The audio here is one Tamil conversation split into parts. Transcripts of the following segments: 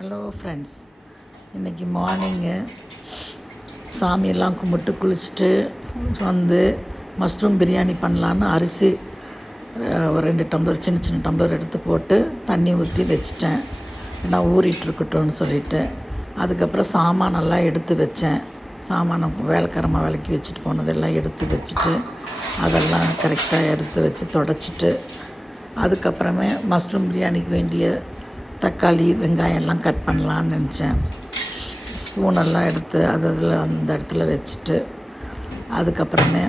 ஹலோ ஃப்ரெண்ட்ஸ், இன்றைக்கி மார்னிங்கு சாமியெல்லாம் கும்பிட்டு குளிச்சுட்டு வந்து மஷ்ரூம் பிரியாணி பண்ணலான்னு அரிசி ஒரு 2 டம்ளர் சின்ன சின்ன டம்ளர் எடுத்து போட்டு தண்ணி ஊற்றி வச்சிட்டேன். ஏன்னா ஊறிட்டுருக்கட்டும்னு சொல்லிவிட்டு அதுக்கப்புறம் சாமானெல்லாம் எடுத்து வச்சேன். சாமானை வேலைக்காரமாக விளக்கி வச்சுட்டு போனதெல்லாம் எடுத்து வச்சுட்டு அதெல்லாம் கரெக்டாக எடுத்து வச்சு தொடச்சிட்டு அதுக்கப்புறமே மஷ்ரூம் பிரியாணிக்கு வேண்டிய தக்காளி வெங்காயம் எல்லாம் கட் பண்ணலான்னு நினச்சேன். ஸ்பூனெல்லாம் எடுத்து அதில் அந்த இடத்துல வச்சுட்டு அதுக்கப்புறமே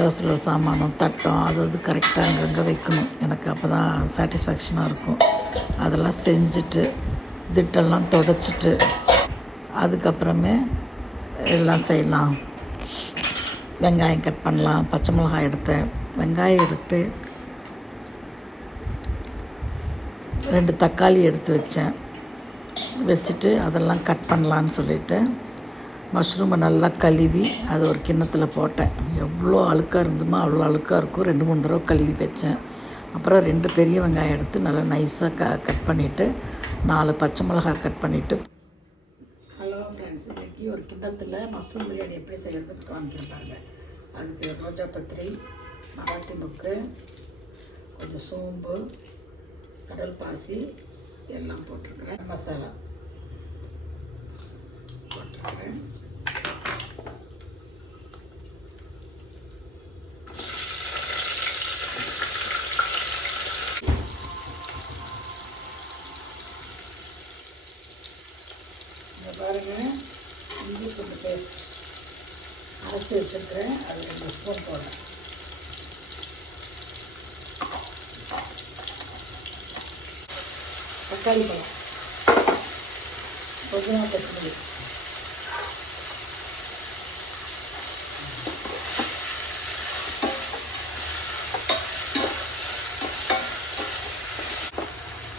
எவசர சாமானும் தட்டம் அது கரெக்டாக அங்கங்கே வைக்கணும். எனக்கு அப்போ தான் சாட்டிஸ்ஃபேக்ஷனாக இருக்கும். அதெல்லாம் செஞ்சுட்டு திட்டெல்லாம் தொடச்சிட்டு அதுக்கப்புறமே எல்லாம் செய்யலாம். வெங்காயம் கட் பண்ணலாம். பச்சை மிளகாய் எடுத்தேன். வெங்காயம் எடுத்து 2 தக்காளி எடுத்து வச்சுட்டு அதெல்லாம் கட் பண்ணலான்னு சொல்லிவிட்டு மஷ்ரூமை நல்லா கழுவி அதை ஒரு கிண்ணத்தில் போட்டேன். எவ்வளோ அழுக்காக இருந்துமோ அவ்வளோ அழுக்காக இருக்கும். 2-3 தடவை கழுவி வச்சேன். அப்புறம் 2 பெரிய வெங்காயம் எடுத்து நல்லா நைஸாக கட் பண்ணிவிட்டு 4 பச்சை மிளகாய் கட் பண்ணிவிட்டு. ஹலோ ஃப்ரெண்ட்ஸ், இன்றைக்கி ஒரு கிண்ணத்தில் மஷ்ரூம் பிரியாணி எப்படி செய்கிறதுன்னு காமிக்கிறேன் பாருங்கள். அதுக்கு ரோஜா பத்திரி, மராட்டி முக்கு, கொஞ்சம் சோம்பு, கடல் பாசி எல்லாம் போட்டிருக்கிறேன். மசாலா போட்டிருக்கிறேன். இங்கே பாருங்கள், இஞ்சி பூண்டு பேஸ்ட் அரைச்சி வச்சுருக்கிறேன். அது 2 ஸ்பூன் போடுறேன். தக்காளி பழம், புதினா கொத்தமல்லி,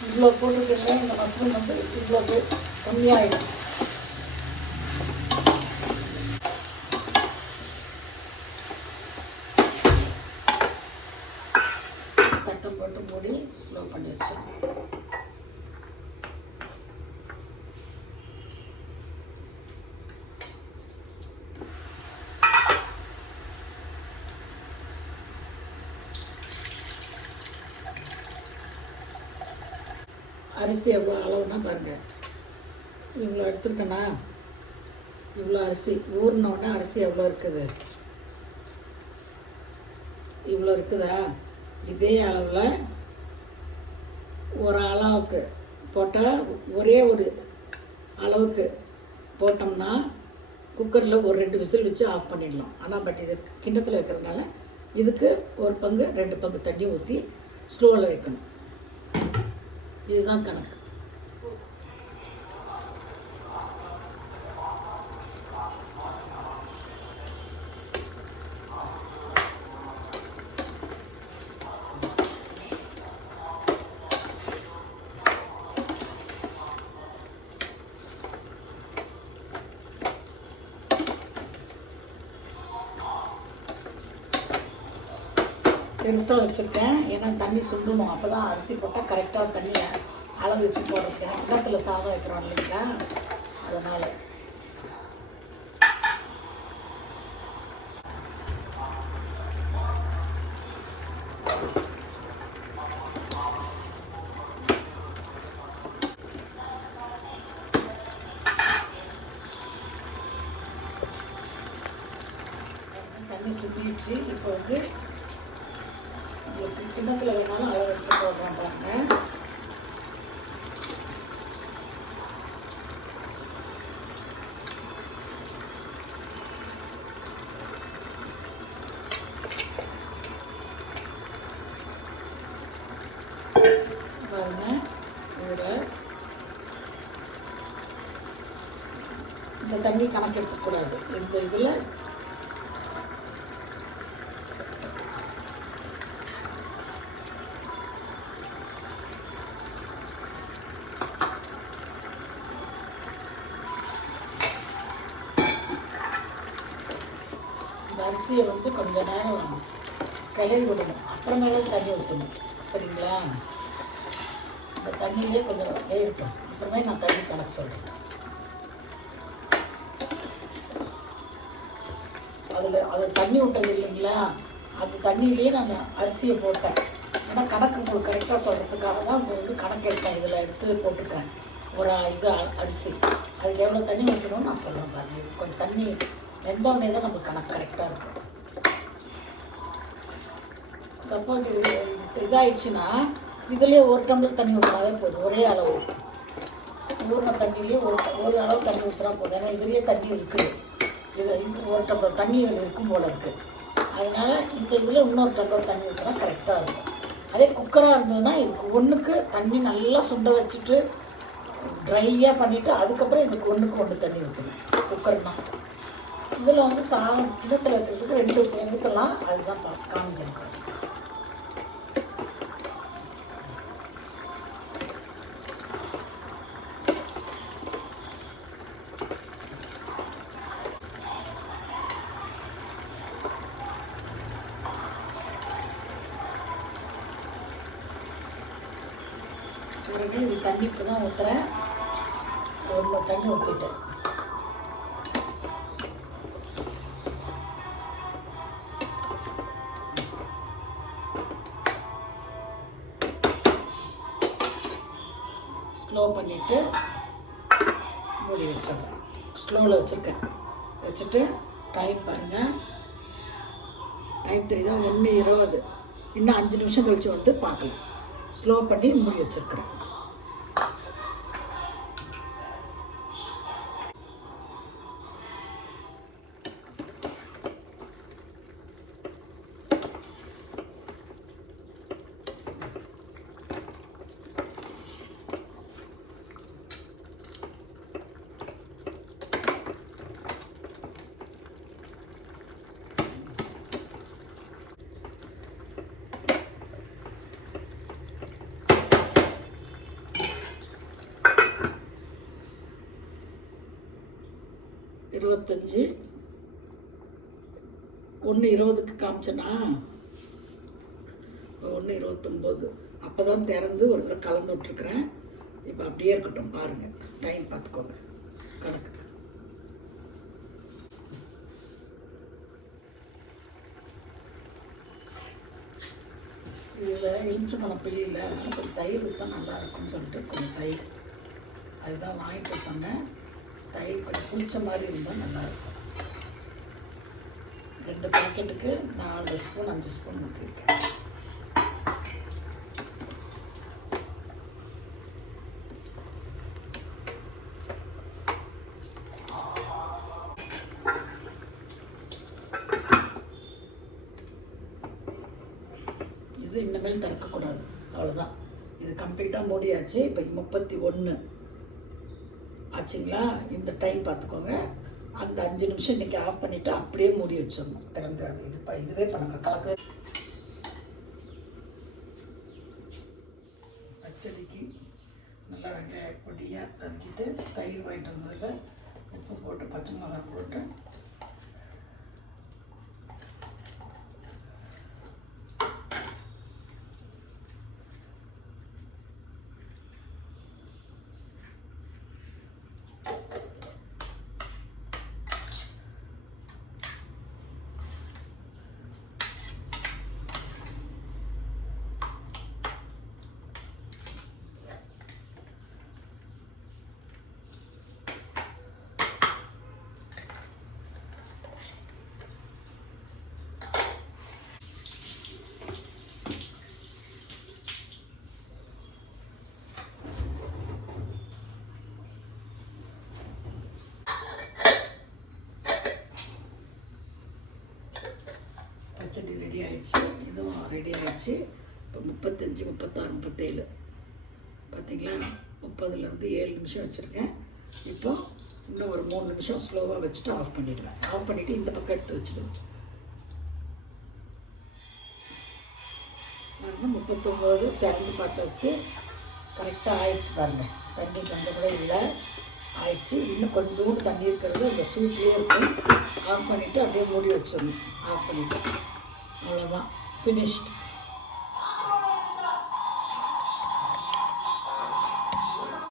இவ்வளோ போட்டுருக்கீங்க. இந்த மஷ்ரூம் வந்து இவ்வளோ கம்மியாகிடும். தட்டம் போட்டு மூடி ஸ்லோ பண்ணி வச்சோம். அரிசி எவ்வளோ அளவுன்னா பாருங்கள், இவ்வளோ எடுத்துருக்கேண்ணா. இவ்வளோ அரிசி ஊறினோடனே அரிசி எவ்வளோ இருக்குது, இவ்வளோ இருக்குதா? இதே அளவில் ஒரு அளவுக்கு போட்டால் ஒரே ஒரு அளவுக்கு போட்டோம்னா குக்கரில் ஒரு 2 விசில் வச்சு ஆஃப் பண்ணிடலாம். ஆனால் பட் இது கிண்ணத்தில் வைக்கிறதுனால இதுக்கு 1 பங்கு 2 பங்கு தண்ணி ஊற்றி ஸ்லோவில் வைக்கணும். இதுதான் கணக்கு. பெருசாக வச்சுருக்கேன். ஏன்னா தண்ணி சுண்டணும். அப்போ தான் அரிசி போட்டால் கரெக்டாக தண்ணியை அளவு வச்சு போடுறதுக்கு. கிணத்துல சாதம் வைக்கிறோம் இல்லைங்களா, அதனால். தண்ணி சுண்டிடுச்சு. இப்போ வந்து கிண்ணத்தில் வேணாலும் அளவு எடுத்து போடுறோம் பாருங்கள். பாருங்கள், இதில் இந்த தண்ணி கணக்கு எடுக்கக்கூடாது. இந்த இதில் அரிசியை வந்து கொஞ்சம் நேரம் கிளறி விடணும். அப்புறமேல தண்ணி ஊற்றணும். சரிங்களா? இந்த தண்ணியிலே கொஞ்சம் வேகட்டும். அப்புறமே நான் தண்ணி கணக்கு சொல்கிறேன். அது தண்ணி விட்டது இல்லைங்களா, அந்த தண்ணியிலே நான் அரிசியை போட்டேன். ஆனால் கணக்கு உங்களுக்கு கரெக்டாக சொல்கிறதுக்காக தான் இப்போ கணக்கு எடுத்தேன். இதில் எடுத்து போட்டுக்கிறேன். ஒரு இது அரிசி அதுக்கு எவ்வளோ தண்ணி ஊற்றணும்னு நான் சொல்கிறேன் பாருங்க. கொஞ்சம் தண்ணி வெந்தோடனே தான் நமக்கு கணக்கு கரெக்டாக இருக்கும். சப்போஸ் இதாகிடுச்சுன்னா இதுலேயே ஒரு டம்ளர் தண்ணி ஊற்றினாவே போதும். ஒரே அளவு ஊறின தண்ணியிலே ஒரு அளவு தண்ணி ஊற்றினா போதும். ஏன்னா இதுலேயே தண்ணி இருக்குது. ஒரு டம்ளர் தண்ணி இதில் இருக்கும் போல் இருக்குது. அதனால் இந்த இதில் இன்னொரு டம்ளர் தண்ணி ஊற்றினா கரெக்டாக இருக்கும். அதே குக்கராக இருந்ததுன்னா இதுக்கு ஒன்றுக்கு தண்ணி நல்லா சுண்ட வச்சுட்டு ட்ரையாக பண்ணிவிட்டு அதுக்கப்புறம் இதுக்கு ஒன்றுக்கு தண்ணி ஊற்றணும். குக்கர்னால் இதில் கிணத்துல வைக்கிறதுக்கு 2 ஊற்றலாம். அதுதான் காமிக்கணும். இது தண்ணி இப்போ தான் ஊற்றுறேன். ஒரு தண்ணி ஊற்றிட்டேன். ஸ்லோ பண்ணிவிட்டு மூடி வச்சிடறேன். ஸ்லோவில் வச்சுட்டு டைம் பாருங்கள். டைம் தெரியுதா? 1:20. இன்னும் 5 நிமிஷம் கழித்து பார்க்கலாம். ஸ்லோ பண்ணி மூடி வச்சுருக்கிறேன். இருபத்தஞ்சு 1:20க்கு காமிச்சேன்னா 1:29. அப்போ தான் திறந்து ஒரு தடவை கலந்து விட்ருக்குறேன். இப்போ அப்படியே இருக்கட்டும். பாருங்கள், டைம் பார்த்துக்கோங்க. கணக்கு இதில் எலுமிச்சம்பழம் பிள்ளையில் கொஞ்சம் தயிர் ஊற்றா நல்லாயிருக்கும்னு சொல்லிட்டு கொஞ்சம் தயிர் அதுதான் வாங்கிட்டு சொன்னேன். தயிர் கொஞ்சம் குடித்த மாதிரி இருந்தால் நல்லாயிருக்கும். 2 பாக்கெட்டுக்கு 4 ஸ்பூன் 5 ஸ்பூன் ஊற்றிருக்கேன். இது இனிமேல் திறக்கக்கூடாது. அவ்வளோதான். இது கம்ப்ளீட்டாக மூடியாச்சு. இப்போ 31 ஆச்சுங்களா? இந்த டைம் பார்த்துக்கோங்க. அந்த 5 நிமிஷம் இன்றைக்கி ஆஃப் பண்ணிவிட்டு அப்படியே மூடி வச்சிடணும். திறங்க இதுவே பண்ணுங்க. கலக்க பச்சடிக்கு நல்லா வெங்காய பொடியாக தஞ்சிட்டு தயிர் வாங்கிட்டு வந்ததில் உப்பு போட்டு பச்சை மிளகாய் போட்டு பச்சடி ரெடி ஆகிடுச்சு. இதுவும் ரெடி ஆகிடுச்சு. இப்போ 35 36 37 பார்த்திங்களா? 30லேருந்து 7 நிமிஷம் வச்சுருக்கேன். இப்போ இன்னும் ஒரு 3 நிமிஷம் ஸ்லோவாக வச்சுட்டு ஆஃப் பண்ணிவிடுவேன். ஆஃப் பண்ணிவிட்டு இந்த பக்கம் எடுத்து வச்சுடுவேன். பாருங்கள், 39 திறந்து பார்த்தாச்சு. கரெக்டாக ஆயிடுச்சு. பாருங்கள், தண்ணி கொஞ்சம் கூட இல்லை, ஆயிடுச்சு. இன்னும் கொஞ்சோண்டு தண்ணி இருக்கிறது அந்த சூட்லேயே இருக்கும். ஆஃப் பண்ணிவிட்டு அப்படியே மூடி வச்சிடணும். ஆஃப் பண்ணிவிட்டு அவ்வளோதான், ஃபினிஷ்ட்.